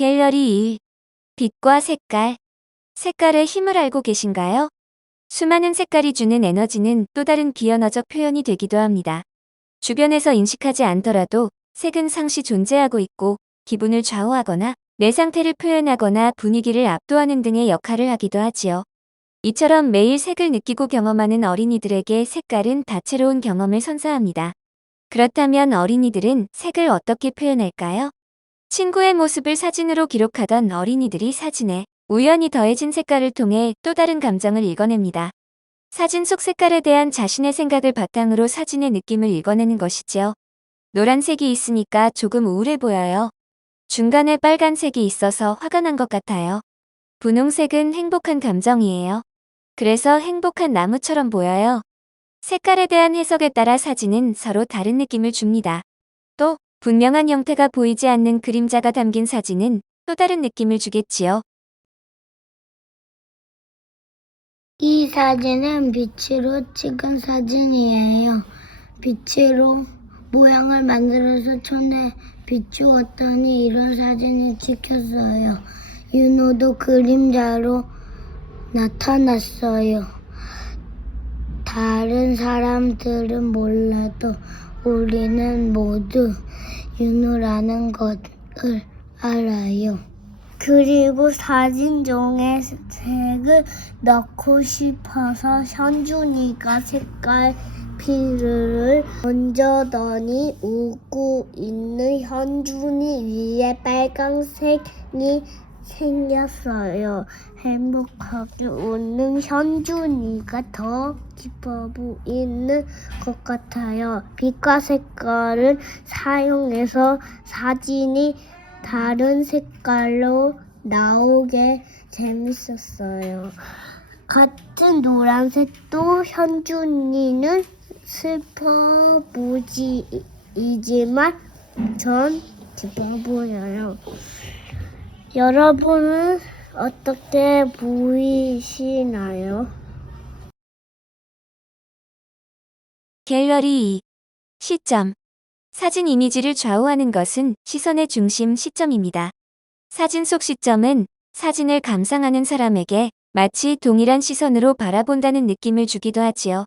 갤러리 1. 빛과 색깔. 색깔의 힘을 알고 계신가요? 수많은 색깔이 주는 에너지는 또 다른 비언어적 표현이 되기도 합니다. 주변에서 인식하지 않더라도 색은 상시 존재하고 있고 기분을 좌우하거나 내 상태를 표현하거나 분위기를 압도하는 등의 역할을 하기도 하지요. 이처럼 매일 색을 느끼고 경험하는 어린이들에게 색깔은 다채로운 경험을 선사합니다. 그렇다면 어린이들은 색을 어떻게 표현할까요? 친구의 모습을 사진으로 기록하던 어린이들이 사진에 우연히 더해진 색깔을 통해 또 다른 감정을 읽어냅니다. 사진 속 색깔에 대한 자신의 생각을 바탕으로 사진의 느낌을 읽어내는 것이지요. 노란색이 있으니까 조금 우울해 보여요. 중간에 빨간색이 있어서 화가 난 것 같아요. 분홍색은 행복한 감정이에요. 그래서 행복한 나무처럼 보여요. 색깔에 대한 해석에 따라 사진은 서로 다른 느낌을 줍니다. 또 분명한 형태가 보이지 않는 그림자가 담긴 사진은 또 다른 느낌을 주겠지요. 이 사진은 빛으로 찍은 사진이에요. 빛으로 모양을 만들어서 천에 비추었더니 이런 사진이 찍혔어요. 윤호도 그림자로 나타났어요. 다른 사람들은 몰라도 우리는 모두 윤호라는 것을 알아요. 그리고 사진 중에 색을 넣고 싶어서 현준이가 색깔 필을 얹었더니 웃고 있는 현준이 위에 빨간색이 생겼어요. 행복하게 웃는 현준이가 더 기뻐 보이는 것 같아요. 빛과 색깔을 사용해서 사진이 다른 색깔로 나오게 재밌었어요. 같은 노란색도 현준이는 슬퍼 보이지만 전 기뻐 보여요. 여러분은 어떻게 보이시나요? 갤러리 2. 시점. 사진 이미지를 좌우하는 것은 시선의 중심 시점입니다. 사진 속 시점은 사진을 감상하는 사람에게 마치 동일한 시선으로 바라본다는 느낌을 주기도 하지요.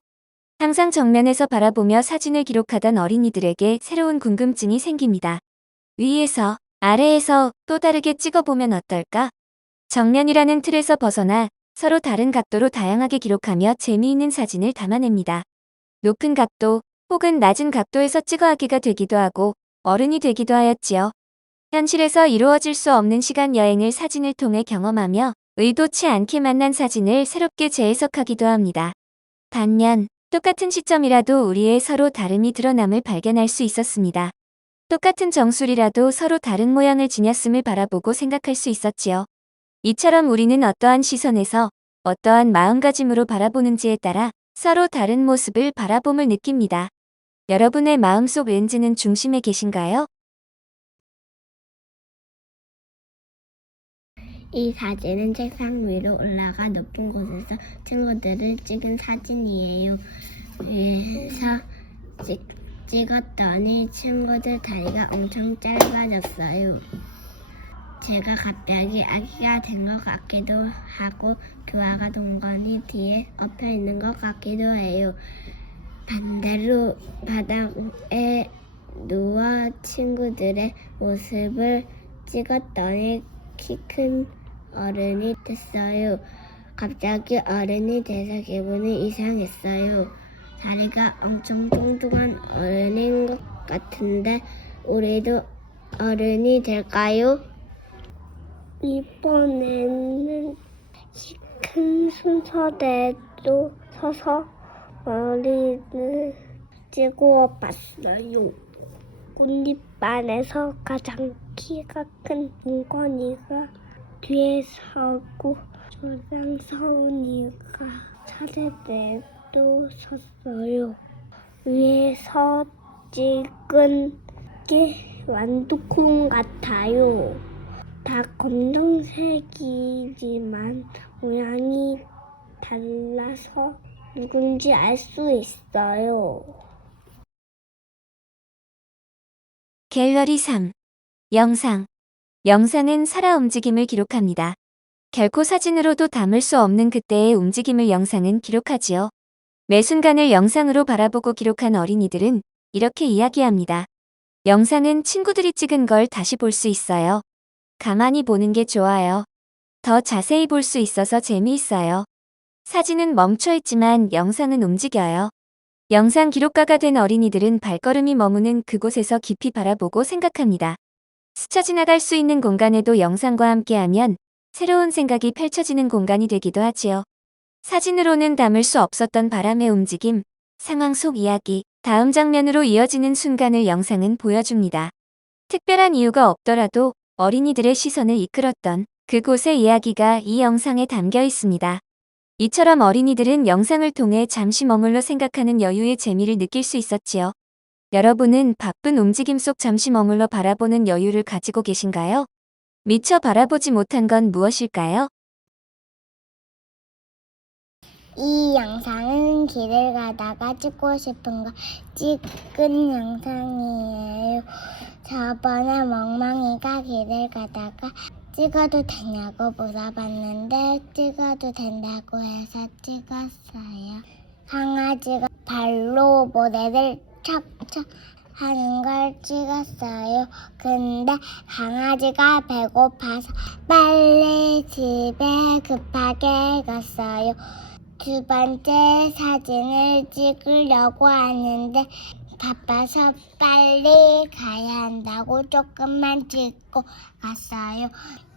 항상 정면에서 바라보며 사진을 기록하던 어린이들에게 새로운 궁금증이 생깁니다. 위에서, 아래에서 또 다르게 찍어보면 어떨까? 정면이라는 틀에서 벗어나 서로 다른 각도로 다양하게 기록하며 재미있는 사진을 담아냅니다. 높은 각도 혹은 낮은 각도에서 찍어하기가 되기도 하고 어른이 되기도 하였지요. 현실에서 이루어질 수 없는 시간 여행을 사진을 통해 경험하며 의도치 않게 만난 사진을 새롭게 재해석하기도 합니다. 반면 똑같은 시점이라도 우리의 서로 다름이 드러남을 발견할 수 있었습니다. 똑같은 정수리라도 서로 다른 모양을 지녔음을 바라보고 생각할 수 있었지요. 이처럼 우리는 어떠한 시선에서 어떠한 마음가짐으로 바라보는지에 따라 서로 다른 모습을 바라봄을 느낍니다. 여러분의 마음속 렌즈는 중심에 계신가요? 이 사진은 책상 위로 올라가 높은 곳에서 친구들을 찍은 사진이에요. 위에서 찍었더니 친구들 다리가 엄청 짧아졌어요. 제가 갑자기 아기가 된 것 같기도 하고 교화가 동건이 뒤에 엎여 있는 것 같기도 해요. 반대로 바닥에 누워 친구들의 모습을 찍었더니 키 큰 어른이 됐어요. 갑자기 어른이 돼서 기분이 이상했어요. 다리가 엄청 뚱뚱한 어른인 것 같은데 우리도 어른이 될까요? 이번에는 키 큰 순서대로 서서 머리를 찍어 봤어요. 군립반에서 가장 키가 큰 문건이가 뒤에 서고 저랑 서훈이가 차례대로 섰어요. 위에서 찍은 게 완두콩 같아요. 다 검정색이지만 모양이 달라서 누군지 알 수 있어요. 갤러리 3. 영상. 영상은 살아 움직임을 기록합니다. 결코 사진으로도 담을 수 없는 그때의 움직임을 영상은 기록하지요. 매 순간을 영상으로 바라보고 기록한 어린이들은 이렇게 이야기합니다. 영상은 친구들이 찍은 걸 다시 볼 수 있어요. 가만히 보는 게 좋아요. 더 자세히 볼 수 있어서 재미있어요. 사진은 멈춰 있지만 영상은 움직여요. 영상 기록가가 된 어린이들은 발걸음이 머무는 그곳에서 깊이 바라보고 생각합니다. 스쳐 지나갈 수 있는 공간에도 영상과 함께하면 새로운 생각이 펼쳐지는 공간이 되기도 하지요. 사진으로는 담을 수 없었던 바람의 움직임, 상황 속 이야기, 다음 장면으로 이어지는 순간을 영상은 보여줍니다. 특별한 이유가 없더라도 어린이들의 시선을 이끌었던 그곳의 이야기가 이 영상에 담겨 있습니다. 이처럼 어린이들은 영상을 통해 잠시 머물러 생각하는 여유의 재미를 느낄 수 있었지요. 여러분은 바쁜 움직임 속 잠시 머물러 바라보는 여유를 가지고 계신가요? 미처 바라보지 못한 건 무엇일까요? 이 영상은 길을 가다가 찍고 싶은 거 찍은 영상이에요. 저번에 멍멍이가 길을 가다가 찍어도 되냐고 물어봤는데 찍어도 된다고 해서 찍었어요. 강아지가 발로 모래를 척척 하는 걸 찍었어요. 근데 강아지가 배고파서 빨리 집에 급하게 갔어요. 두 번째 사진을 찍으려고 하는데 바빠서 빨리 가야 한다고 조금만 찍고 갔어요.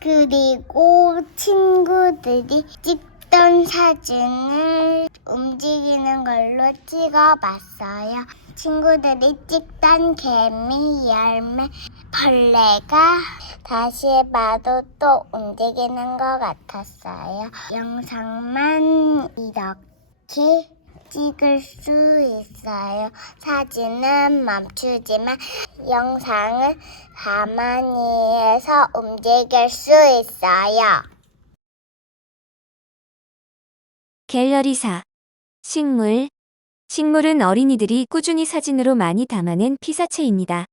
그리고 친구들이 찍던 사진을 움직이는 걸로 찍어봤어요. 친구들이 찍던 개미, 열매, 벌레가 다시 봐도 또 움직이는 것 같았어요. 영상만 이렇게 찍을 수 있어요. 사진은 멈추지만 영상은 가만히 해서 움직일 수 있어요. 갤러리사. 식물. 식물은 어린이들이 꾸준히 사진으로 많이 담아낸 피사체입니다.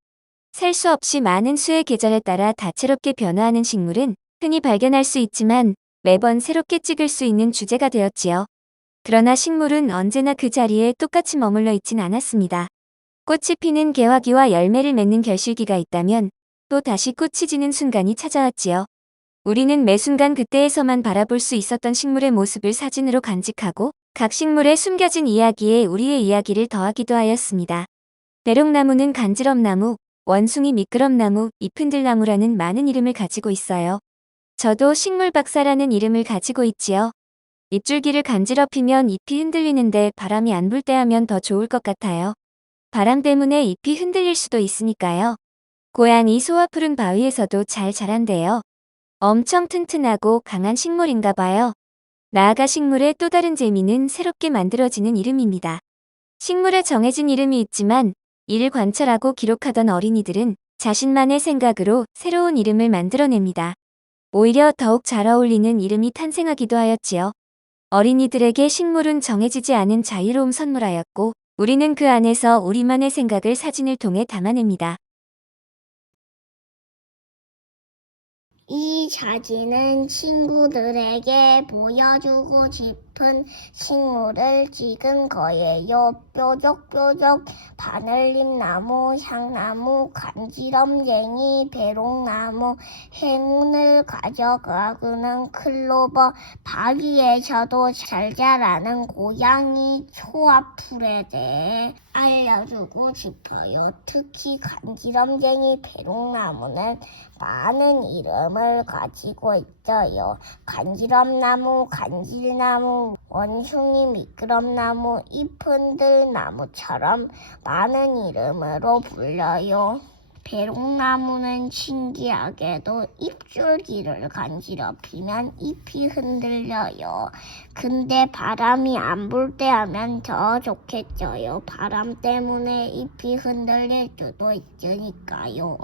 셀 수 없이 많은 수의 계절에 따라 다채롭게 변화하는 식물은 흔히 발견할 수 있지만 매번 새롭게 찍을 수 있는 주제가 되었지요. 그러나 식물은 언제나 그 자리에 똑같이 머물러 있진 않았습니다. 꽃이 피는 개화기와 열매를 맺는 결실기가 있다면 또 다시 꽃이 지는 순간이 찾아왔지요. 우리는 매 순간 그때에서만 바라볼 수 있었던 식물의 모습을 사진으로 간직하고 각 식물에 숨겨진 이야기에 우리의 이야기를 더하기도 하였습니다. 대롱나무는 간지럼나무, 원숭이 미끄럼나무, 잎흔들나무라는 많은 이름을 가지고 있어요. 저도 식물박사라는 이름을 가지고 있지요. 잎줄기를 간지럽히면 잎이 흔들리는데 바람이 안 불 때 하면 더 좋을 것 같아요. 바람 때문에 잎이 흔들릴 수도 있으니까요. 고양이 소와 푸른 바위에서도 잘 자란대요. 엄청 튼튼하고 강한 식물인가 봐요. 나아가 식물의 또 다른 재미는 새롭게 만들어지는 이름입니다. 식물에 정해진 이름이 있지만 이를 관찰하고 기록하던 어린이들은 자신만의 생각으로 새로운 이름을 만들어냅니다. 오히려 더욱 잘 어울리는 이름이 탄생하기도 하였지요. 어린이들에게 식물은 정해지지 않은 자유로움 선물하였고 우리는 그 안에서 우리만의 생각을 사진을 통해 담아냅니다. 이 사진은 친구들에게 보여주고 싶은 식물을 찍은 거예요. 뾰족뾰족 바늘잎나무, 향나무, 간지럼쟁이, 배롱나무, 행운을 가져가는 클로버, 바위에서도 잘 자라는 고양이, 초아풀에 대해 알려주고 싶어요. 특히 간지럼쟁이, 배롱나무는 많은 이름을 가지고 있어요. 간지럼나무, 간질나무, 원숭이 미끄럼나무, 잎흔들나무처럼 많은 이름으로 불려요. 배롱나무는 신기하게도 잎줄기를 간지럽히면 잎이 흔들려요. 근데 바람이 안 불 때 하면 더 좋겠어요. 바람 때문에 잎이 흔들릴 수도 있으니까요.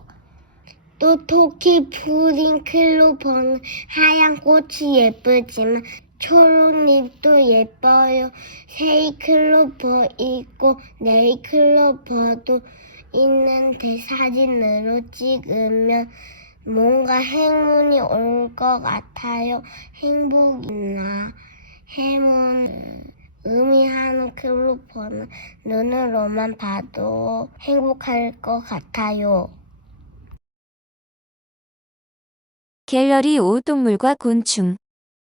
또 토끼 푸딩클로버는 하얀 꽃이 예쁘지만 초록잎도 예뻐요. 세이클로버 있고 네이클로버도 있는데 사진으로 찍으면 뭔가 행운이 올 것 같아요. 행복이나 행운 의미하는 클로퍼는 눈으로만 봐도 행복할 것 같아요. 갤러리 5 동물과 곤충.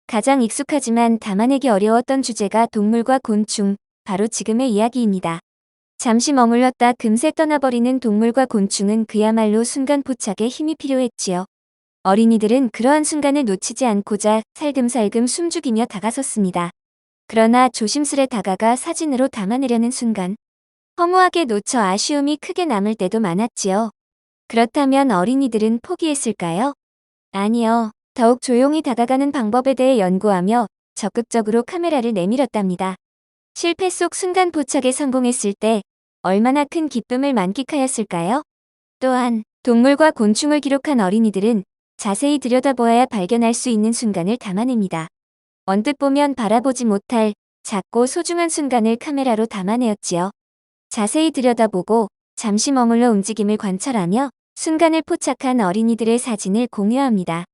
가장 익숙하지만 담아내기 어려웠던 주제가 동물과 곤충, 바로 지금의 이야기입니다. 잠시 머물렀다 금세 떠나버리는 동물과 곤충은 그야말로 순간 포착에 힘이 필요했지요. 어린이들은 그러한 순간을 놓치지 않고자 살금살금 숨죽이며 다가섰습니다. 그러나 조심스레 다가가 사진으로 담아내려는 순간 허무하게 놓쳐 아쉬움이 크게 남을 때도 많았지요. 그렇다면 어린이들은 포기했을까요? 아니요. 더욱 조용히 다가가는 방법에 대해 연구하며 적극적으로 카메라를 내밀었답니다. 실패 속 순간 포착에 성공했을 때 얼마나 큰 기쁨을 만끽하였을까요? 또한 동물과 곤충을 기록한 어린이들은 자세히 들여다보아야 발견할 수 있는 순간을 담아냅니다. 언뜻 보면 바라보지 못할 작고 소중한 순간을 카메라로 담아내었지요. 자세히 들여다보고 잠시 머물러 움직임을 관찰하며 순간을 포착한 어린이들의 사진을 공유합니다.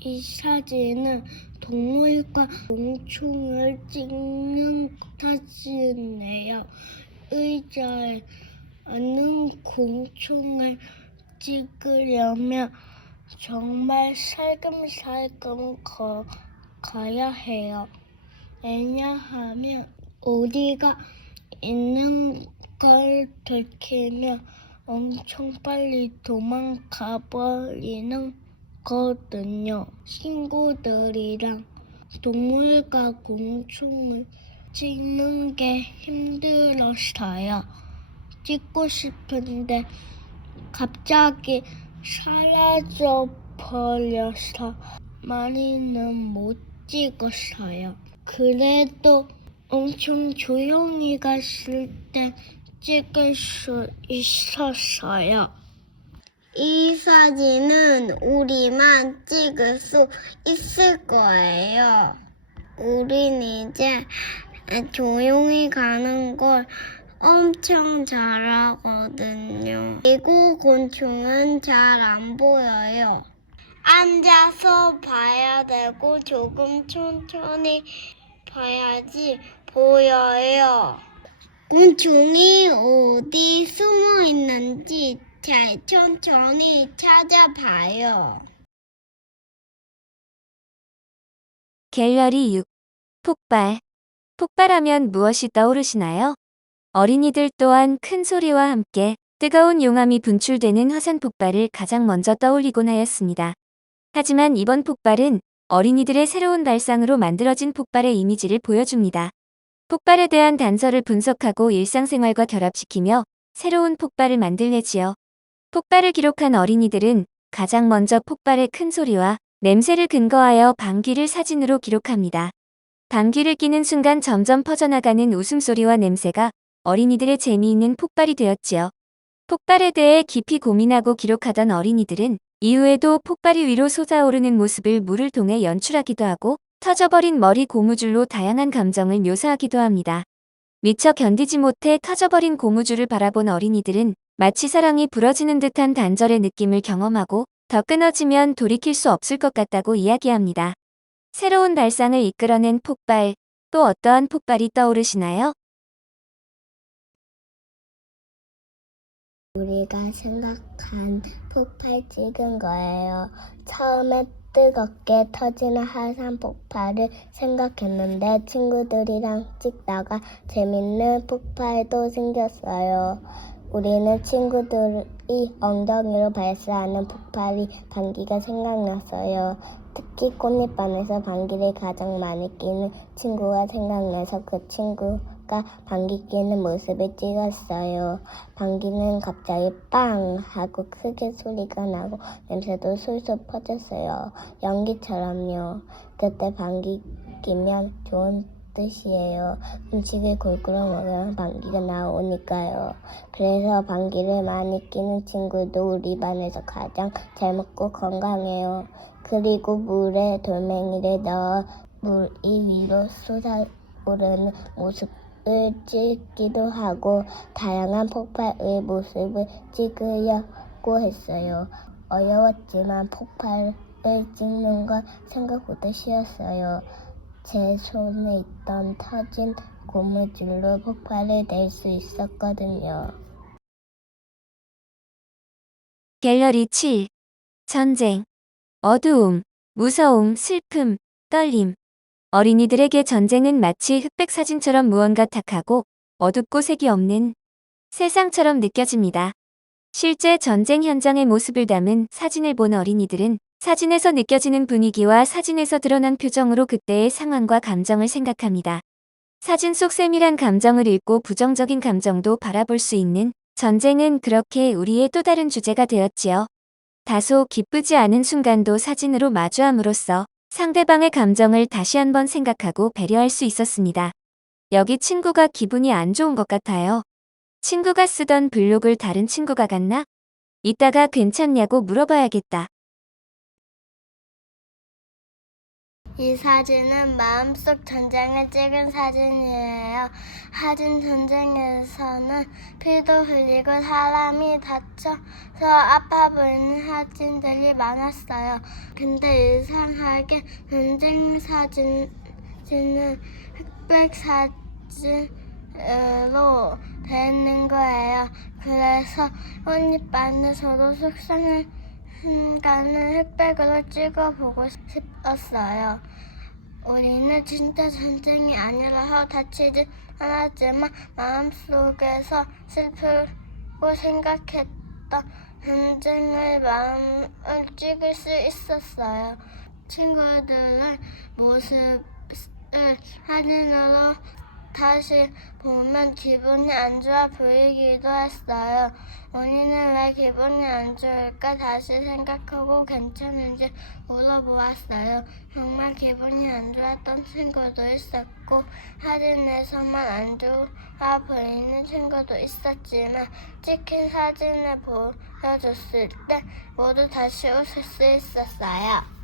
이 사진은 동물과 곤충을 찍는 사진이에요. 의자에 앉는 곤충을 찍으려면 정말 살금살금 가야 해요. 왜냐하면 어디가 있는 걸 들키면 엄청 빨리 도망가 버리는 거든요. 친구들이랑 동물과 곤충을 찍는 게 힘들었어요. 찍고 싶은데 갑자기 사라져 버려서 많이는 못 찍었어요. 그래도 엄청 조용히 갔을 때 찍을 수 있었어요. 이 사진은 우리만 찍을 수 있을 거예요. 우린 이제 조용히 가는 걸 엄청 잘하거든요. 그리고 곤충은 잘 안 보여요. 앉아서 봐야 되고 조금 천천히 봐야지 보여요. 곤충이 어디 숨어 있는지 잘 천천히 찾아봐요. 갤러리 6. 폭발. 폭발하면 무엇이 떠오르시나요? 어린이들 또한 큰 소리와 함께 뜨거운 용암이 분출되는 화산 폭발을 가장 먼저 떠올리곤 하였습니다. 하지만 이번 폭발은 어린이들의 새로운 발상으로 만들어진 폭발의 이미지를 보여줍니다. 폭발에 대한 단서를 분석하고 일상생활과 결합시키며 새로운 폭발을 만들래지요. 폭발을 기록한 어린이들은 가장 먼저 폭발의 큰 소리와 냄새를 근거하여 방귀를 사진으로 기록합니다. 방귀를 뀌는 순간 점점 퍼져나가는 웃음소리와 냄새가 어린이들의 재미있는 폭발이 되었지요. 폭발에 대해 깊이 고민하고 기록하던 어린이들은 이후에도 폭발이 위로 솟아오르는 모습을 물을 통해 연출하기도 하고 터져버린 머리 고무줄로 다양한 감정을 묘사하기도 합니다. 미처 견디지 못해 터져버린 고무줄을 바라본 어린이들은 마치 사랑이 부러지는 듯한 단절의 느낌을 경험하고 더 끊어지면 돌이킬 수 없을 것 같다고 이야기합니다. 새로운 발상을 이끌어낸 폭발, 또 어떠한 폭발이 떠오르시나요? 우리가 생각한 폭발 찍은 거예요. 처음에 뜨겁게 터지는 화산 폭발을 생각했는데 친구들이랑 찍다가 재밌는 폭발도 생겼어요. 우리는 친구들이 엉덩이로 발사하는 폭발이 방귀가 생각났어요. 특히 꽃잎반에서 방귀를 가장 많이 뀌는 친구가 생각나서 그 친구가 방귀 뀌는 모습을 찍었어요. 방귀는 갑자기 빵 하고 크게 소리가 나고 냄새도 솔솔 퍼졌어요. 연기처럼요. 그때 방귀 뀌면 좋은 뜻이에요. 음식을 골고루 먹으면 방귀가 나오니까요. 그래서 방귀를 많이 뀌는 친구도 우리 반에서 가장 잘 먹고 건강해요. 그리고 물에 돌멩이를 넣어 물 위로 쏟아오르는 모습 찍기도 하고 다양한 폭발의 모습을 찍으려고 했어요. 어려웠지만 폭발을 찍는 건 생각보다 쉬웠어요. 제 손에 있던 터진 고무줄로 폭발을 낼 수 있었거든요. 갤러리 7. 전쟁, 어두움, 무서움, 슬픔, 떨림. 어린이들에게 전쟁은 마치 흑백 사진처럼 무언가 탁하고 어둡고 색이 없는 세상처럼 느껴집니다. 실제 전쟁 현장의 모습을 담은 사진을 본 어린이들은 사진에서 느껴지는 분위기와 사진에서 드러난 표정으로 그때의 상황과 감정을 생각합니다. 사진 속 세밀한 감정을 읽고 부정적인 감정도 바라볼 수 있는 전쟁은 그렇게 우리의 또 다른 주제가 되었지요. 다소 기쁘지 않은 순간도 사진으로 마주함으로써 상대방의 감정을 다시 한번 생각하고 배려할 수 있었습니다. 여기 친구가 기분이 안 좋은 것 같아요. 친구가 쓰던 블록을 다른 친구가 갔나? 이따가 괜찮냐고 물어봐야겠다. 이 사진은 마음속 전쟁을 찍은 사진이에요. 하진 전쟁에서는 피도 흘리고 사람이 다쳐서 아파 보이는 사진들이 많았어요. 근데 이상하게 전쟁 사진은 흑백 사진으로 돼 있는 거예요. 그래서 꽃잎안에서도 속상한 순간을 흑백으로 찍어보고 싶었어요. 우리는 진짜 전쟁이 아니라서 다치지 않았지만 마음속에서 슬프고 생각했던 전쟁의 마음을 찍을 수 있었어요. 친구들의 모습을 사진으로 다시 보면 기분이 안 좋아 보이기도 했어요. 원인은 왜 기분이 안 좋을까 다시 생각하고 괜찮은지 물어보았어요. 정말 기분이 안 좋았던 친구도 있었고 사진에서만 안 좋아 보이는 친구도 있었지만 찍힌 사진을 보여줬을 때 모두 다시 웃을 수 있었어요.